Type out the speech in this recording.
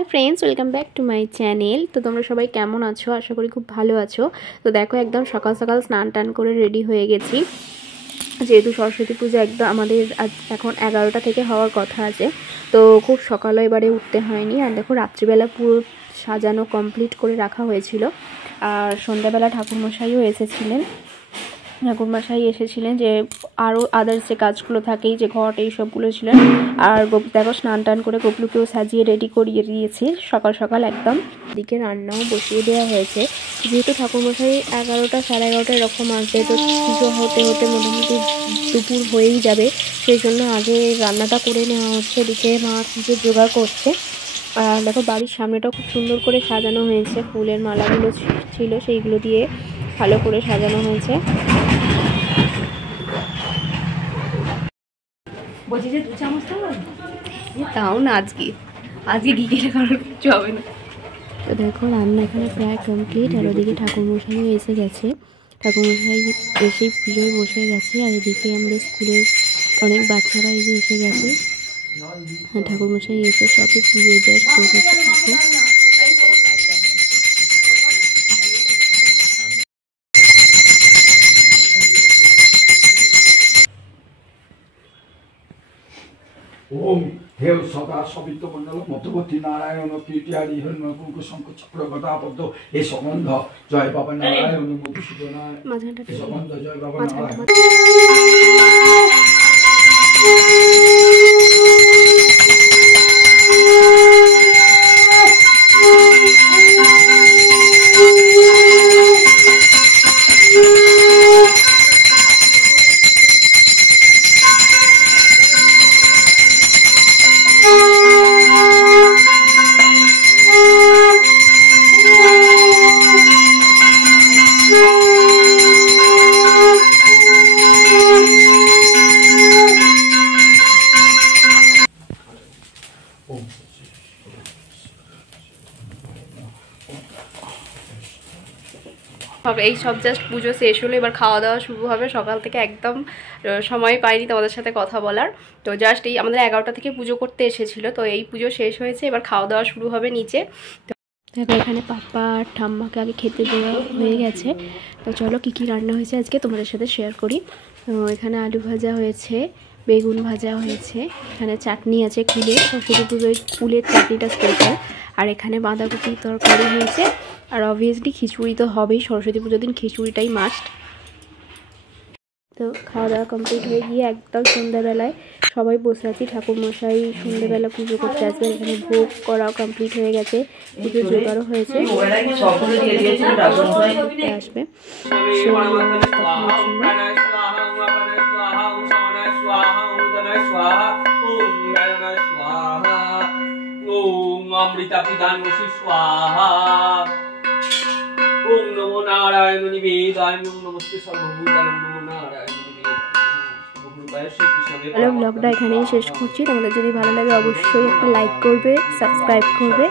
High friends welcome back to my channel. तो तुम्हारा सबाई केमन आछो? आशा करी खूब भालो आछो। तो देखो एकदम सकाल सकाल स्नान टान करे रेडी हो गेছি যেহেতু সরস্বতী পূজা একদম আমাদের এখন 11টা থেকে হওয়ার কথা আছে। তো খুব সকালে এবারে উঠতে হয়নি। আর দেখো রাত্রিবেলা পুরো সাজানো কমপ্লিট করে রাখা হয়েছিল। আর সন্ধ্যাবেলা ঠাকুরমশাইও এসেছিলেন। ঠাকুরমশাই এসেছিলেন যে আরও আদার্স যে কাজগুলো থাকেই যে ঘট এই সবগুলো ছিলেন। আর দেখো স্নান টান করে গোপলুকেও সাজিয়ে রেডি করিয়ে দিয়েছি সকাল সকাল একদম। এদিকে রান্নাও বসিয়ে দেওয়া হয়েছে। যেহেতু ঠাকুরমশাই 11টা সাড়ে 11টা এরকম আসবে, তো পুজো হতে হতে মোটামুটি দুপুর হয়েই যাবে। সেই জন্য আগে রান্নাটা করে নেওয়া হচ্ছে। এদিকে মা পুজোর জোগাড় করছে। আর দেখো বাড়ির সামনেটাও খুব সুন্দর করে সাজানো হয়েছে। ফুলের মালাগুলো ছিল সেইগুলো দিয়ে ভালো করে সাজানো হয়েছে। তাও না আজকে ঘি কেটে কারোর কিছু হবে না। তো দেখো রান্না এখানে প্রায় কমপ্লিট। আর ওদিকে ঠাকুরমশাইও এসে গেছে। ঠাকুরমশাই এসেই পুজোয় বসে গেছে। আর এদিকে আমাদের স্কুলের অনেক বাচ্চারা এসে গেছে। হ্যাঁ, ঠাকুরমশাই এসে সবই পুজো জাস্ট করেছে। ओम हेव सदा सवित मंडल मध्यवर्ती नारायण कीर्तिहारी हिरण्यकुंक शंख चक्र गदापद्म ए संबंध जय बाबा नारायण मधुसूदन ए संबंध जय बाबा नारायण। হবে এই সব জাস্ট পুজো শেষ হলো, এবার খাওয়া দাওয়া শুরু হবে। সকাল থেকে একদম সময় পাইনি তোমাদের সাথে কথা বলার। তো জাস্ট এই আমাদের 11টা থেকে পুজো করতে এসেছিলো। তো এই পুজো শেষ হয়েছে, এবার খাওয়া দাওয়া শুরু হবে নিচে। তো দেখো এখানে পাপ্পা আর ঠাম্মাকে আগে খেতে দেওয়া হয়ে গেছে। তো চলো কী কী রান্না হয়েছে আজকে তোমাদের সাথে শেয়ার করি। তো এখানে আলু ভাজা হয়েছে, বেগুন ভাজা হয়েছে, এখানে চাটনি আছে কুলের, সরস্বতী পুজোয় কুলের চাটনিটা স্পেশাল। আর এখানে বাঁধাকপি তরকারি হয়েছে। আর অবভিয়াসলি খিচুড়ি তো হবেই, সরস্বতী পুজোর দিন খিচুড়িটাই মাস্ট। তো খাওয়া দাওয়া কমপ্লিট হয়ে গিয়ে একদম সন্ধ্যাবেলায় সবাই বসে আছি। ঠাকুরমশাই সন্ধ্যাবেলা পুজো করতে আসবে। এখানে ভোগ করাও কমপ্লিট হয়ে গেছে, পুজোর জোগাড়ও হয়েছে, আসবে। অমৃতা পিদান স্বাহা ওম নমো নারায়ণ নিবেদায় নমস্তে সর্বভূতানাং নমো নারায়ণ নিবেদায়। ব্লগটা এখানেই শেষ করছি। তোমাদের যদি ভালো লাগে অবশ্যই একটা লাইক করবে, সাবস্ক্রাইব করবে।